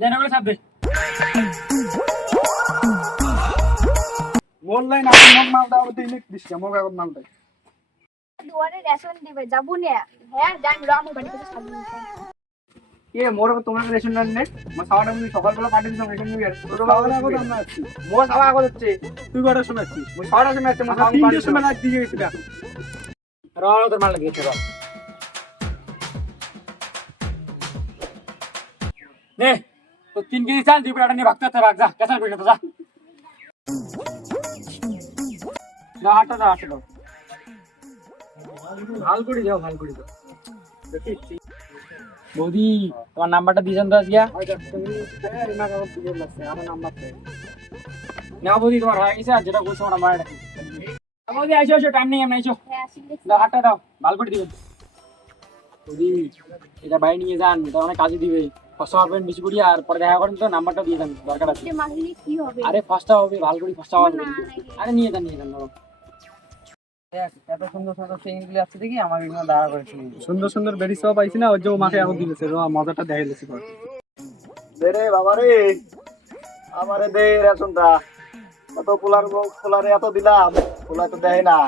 জানাগুলো ছাপ দে। বললাই না আপনি মোক মাল দাও দিন দিছে মোক এখন মাল দেয় দুয়ারে রেশন দিবে যাবো না। হ্যাঁ জানি রামু বাড়ি থেকে সামনে এ মোর তোমার রেশন না নে মো সাওয়াটা আমি সকালবেলা পাঠিয়ে দিলাম রেশন নিয়ে তোর বাবা না কথা আমরা আছি মো সাওয়া আগত হচ্ছে তুই বড় শোনাচ্ছিস মো সাওয়াটা শোনাচ্ছে মো সাওয়া তিনটে সময় রাত দিয়ে গেছিল রল তোর মাল লাগিয়েছে রল। নে তো 3 কেজি চাল দিয়ে পুরাটা নিয়ে ভাগতে ভাগ যা কেসার পেটে তো যা। যা হাঁটা যা হাঁটা দাও। ভাল করে যাও ভাল করে যাও। বৌদি তোমার নাম্বারটা দিয়েছেন তো আজকে? আমার নাম্বার না বৌদি তোমার হয়ে গেছে আর যেটা বলছো আমার নাম্বার রাখি। বৌদি আইসো আইসো টাইম নেই এমনি আইসো। হ্যাঁ আসলে দাও হাতটা দাও ভাল করে দিবেন। বৌদি এটা বাইরে নিয়ে যান এটা অনেক কাজে দিবে। ফসা হবেন বেশি করি আর পরে দেখা করেন তো নাম্বারটা দিয়ে দেন দরকার আছে। মাগলি কি হবে? আরে ফসা হবে ভাল করে ফসা হবে। না, আরে নিয়ে যান ধরো। এত সুন্দর সুন্দর সিঙ্গিল আছে দেখি আমার এখানে দাঁড়া করেছি। সুন্দর সুন্দর বেরি সব পাইছি না ওই যে মাকে এখন দিলেছে মজাটা দেখাইলেছি দে রে বাবা রে আমারে দে রেশনটা কত পোলারে এত দিলাম পোলা তো দেয় না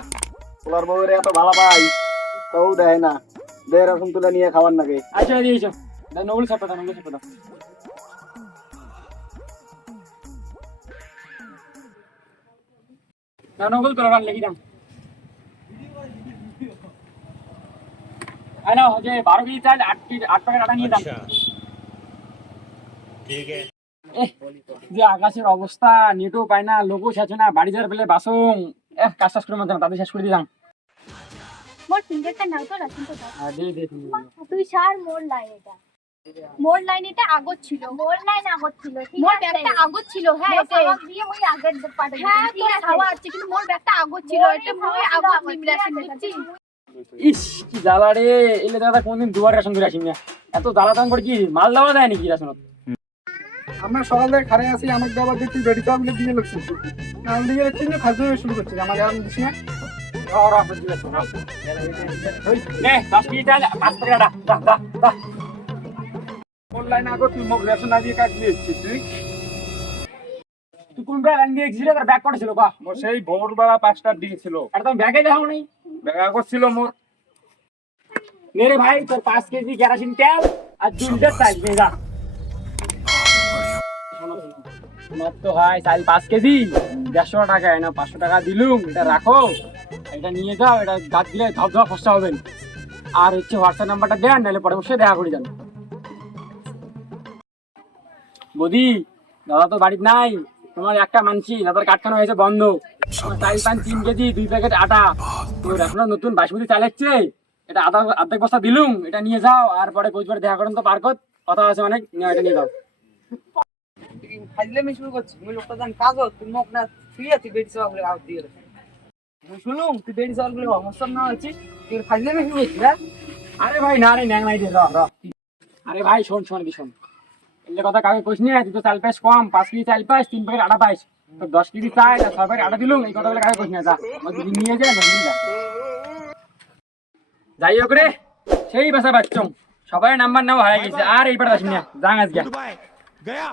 পোলার বউরে এত ভালো পাই তাও দেয় না দে রেশন তুলে নিয়ে খাবার নাকি আচ্ছা দিয়েছো নগুলো ছাপা দাও নগুলো ছাপা দাও। না নগুলো তোরা রান লেগে দাও। আরে যে 12 কেজি চাল 8 প্যাকেট আটা নিয়ে যান। ठीक है যে আকাশের অবস্থা নেটও পায় না লোকও শেষ না বাড়ি যাওয়ার পেলে বাসং কাজ টাজ করে মধ্যে তাদের শেষ করে দিলাম। মোর ফিঙ্গারটা নাও তো রাখুন তো দাও। দে তুই সার মোর লাইন এটা। মোর লাইন এটা আগত ছিল। মোর লাইন আগত ছিল। মোর ব্যাগটা আগত ছিল। হ্যাঁ এটা দিয়ে মই আগের পাটা দিই। হ্যাঁ ঠিক আছে হাওয়া আছে কিন্তু মোর ব্যাগটা আগত ছিল। এটা মই আগত নিমরাসিন বুঝছিস? ইস কি জ্বালা রে এলে দাদা কোনদিন দুবার রেশন করে আসিনি না এত জ্বালা দাম করে কি মাল দেওয়া যায় নাকি রেশন? আমরা সকাল থেকে খারে আসি আমাকে দাবার দিচ্ছি বেরি সব দিয়ে লোকছিস আমি দিয়ে যাচ্ছি না খাদ্য শুরু করছি আমাকে এখন দিস না নে 10 কেজি চাল 5 প্যাকেট আটা দা অনলাইন আগো তুই মোক রেশন না দিয়ে কাট দিয়েছিস তুই তুই কোন ব্যাগ আন দিয়ে গেছিস তোর ব্যাগ করেছিল বাহ মোর সেই ভোরবেলা 5টা দিয়েছিল আর তুমি ব্যাগে দেখাও নাই ব্যাগ আগো ছিল মোর নে রে ভাই তোর 5 কেজি কেরোসিন তেল আর 2 লিটার চাল নিয়ে যা। তোমার তো হয় চাল 5 কেজি 150 টাকা না 500 টাকা দিলুম এটা রাখো এটা নিয়ে যাও এটা গাছ দিলে ধপ ধপ ফসা হবেন আর হচ্ছে হোয়াটসঅ্যাপ নাম্বারটা দেন নাহলে পরে বসে দেখা করে যান। বৌদি দাদা তো বাড়িতে নাই তোমার একটা মানছি দাদার কারখানা হয়েছে বন্ধ চাল পান 3 কেজি 2 প্যাকেট আটা তো এখনো নতুন বাসমতি চাল হচ্ছে এটা আধা বস্তা দিলুম এটা নিয়ে যাও আর পরে কোচবার দেখা করেন তো পার্কত কথা আছে অনেক এটা নিয়ে যাও। ফাজলে আমি শুরু করছি মুই লোকটা জান কাজ তুই মোক না তুই আছি বেডি সব বলে আউট দিয়ে রে মুই শুনুম তুই বেডি সব বলে অবসর না হচ্ছিস তুই ফাজলে আমি শুরু করছি না আরে ভাই না রে ন্যাং নাই দে র আরে ভাই শোন শোন এলে কথা কাকে কইস নি তুই তো চাল পাইস কম 5 কেজি চাল পাইস 3 প্যাকেট আটা পাইস তো 10 কেজি চাল আর 6 প্যাকেট আটা দিলুম এই কথা বলে কাকে কইস না যা আমাকে নিয়ে যা নিয়ে যা যাই হোক রে সেই বাসা বাচ্চং সবাই নাম্বার নাও হয়ে গেছে আর এইবার আসবি না যাং আজকে दुबई गया